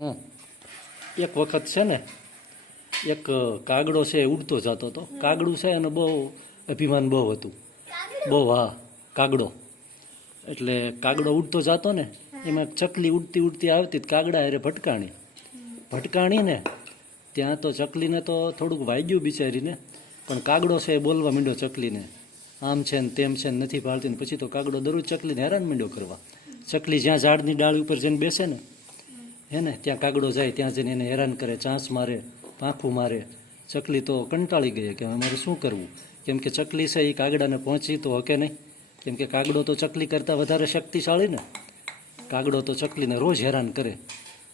એક વખત છે ને એક કાગડો છે એ ઉડતો જતો હતો. કાગડું છે અને બહુ અભિમાન બહુ હતું. બહુ હા કાગડો. એટલે કાગડો ઉડતો જતો ને એમાં ચકલી ઉડતી ઉડતી આવતી કાગડા હારે ભટકાણી. ભટકાણીને ત્યાં તો ચકલીને તો થોડુંક વાગ્યું બિચારીને પણ કાગડો છે એ બોલવા માંડ્યો ચકલીને. આમ છે ને તેમ છે ને નથી પાડતી ને પછી તો કાગડો દરરોજ ચકલીને હેરાન માંડ્યો કરવા. ચકલી જ્યાં ઝાડની ડાળી ઉપર જઈને બેસે ને હે ને, ત્યાં કાગડો જાય, ત્યાં જઈને એને હેરાન કરે, ચાંસ મારે, પાંખું મારે, ચકલી તો કંટાળી ગઈ કે મારે શું કરવું? કેમ કે ચકલી છે, એ કાગડાને પહોંચી તો હકે નહીં. કેમ કે કાગડો તો ચકલી કરતાં વધારે શક્તિશાળી ને. કાગડો તો ચકલીને રોજ હેરાન કરે.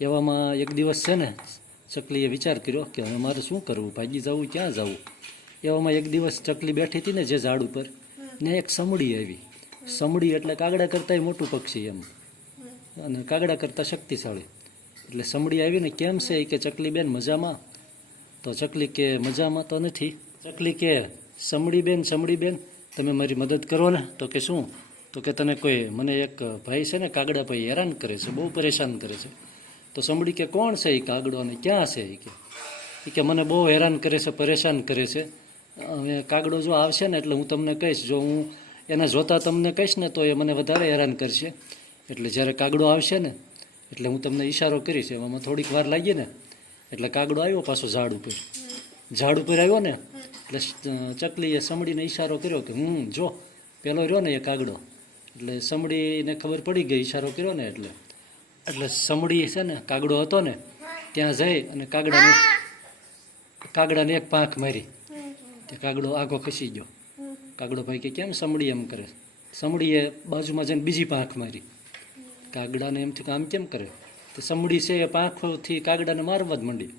એવામાં એક દિવસ છે ને, ચકલીએ વિચાર કર્યો કે હવે મારે શું કરવું? ભાગી જવું, ક્યાં જવું? એવામાં એક દિવસ ચકલી બેઠી હતી ને જે ઝાડ ઉપર, ને એક સમડી આવી. સમડી એટલે કાગડા કરતાંય મોટું પક્ષી એમ. અને કાગડા કરતાં શક્તિશાળી. એટલે સમડી આવીને કેમ છે એ કે ચકલી બેન મજામાં? તો ચકલી કે મજામાં તો નથી. ચકલી કે સમડી બેન સમડી બેન તમે મારી મદદ કરો ને. તો કે શું? તો કે તને કોઈ, મને એક ભાઈ છે ને કાગડા ભાઈ હેરાન કરે છે, બહુ પરેશાન કરે છે. તો સમડી કે કોણ છે એ કાગડો અને ક્યાં છે એ કે? એ કે મને બહુ હેરાન કરે છે, પરેશાન કરે છે. હવે કાગડો જો આવશે ને એટલે હું તમને કહીશ. જો હું એને જોતા તમને કહીશ ને તો એ મને વધારે હેરાન કરશે. એટલે જ્યારે કાગડો આવશે ને એટલે હું તમને ઈશારો કરીશ, એમાં થોડીક વાર લાગીએ ને, એટલે કાગડો આવ્યો પાછો ઝાડ ઉપર. ઝાડ ઉપર આવ્યો ને, એટલે ચકલીએ સમડીને ઈશારો કર્યો કે હું જો, પેલો રહ્યો ને એ કાગડો. એટલે સમડીને ખબર પડી ગઈ ઈશારો કર્યો ને, એટલે એટલે સમડી છે ને, કાગડો હતો ને, ત્યાં જઈ અને કાગડાને કાગડાને એક પાંખ મારી. તે કાગડો આગો ખસી ગયો. કાગડો ભાઈ કે, કેમ સમડી એમ કરે? સમડીએ બાજુમાં જઈને બીજી પાંખ મારી. કાગડાને એમ થયું કે આમ કેમ કરે? તો સમડી છે એ પાંખોથી કાગડાને મારવા જ માંડી.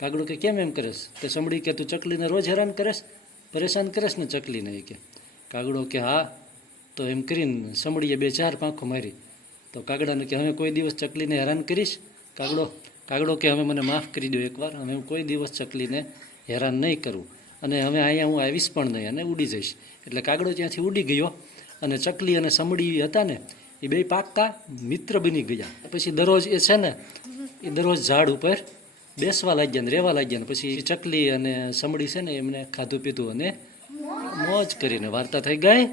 કાગડો કે કેમ એમ કરેશ તો સમડી કે તું ચકલીને રોજ હેરાન કરેશ? પરેશાન કરેશ ને ચકલીને એ કે. કાગડો કે હા, તો એમ કરીને સમડીએ બે ચાર પાંખો મારી. તો કાગડાને કે હવે કોઈ દિવસ ચકલીને હેરાન કરીશ? કાગડો કાગડો કે હવે મને માફ કરી દો એકવાર. હવે હું કોઈ દિવસ ચકલીને હેરાન નહીં કરું. અને હવે અહીંયા હું આવીશ પણ નહીં અને ઉડી જઈશ. એટલે કાગડો ત્યાંથી ઉડી ગયો અને ચકલી અને સમડી હતા ને એ બે પાકતા મિત્ર બની ગયા. પછી દરરોજ એ છે ને, એ દરરોજ ઝાડ ઉપર બેસવા લાગ્યા ને, રહેવા લાગ્યા ને. પછી ચકલી અને સમડી છે ને, એમને ખાધું પીધું અને મોજ કરીને વાર્તા થઈ ગઈ.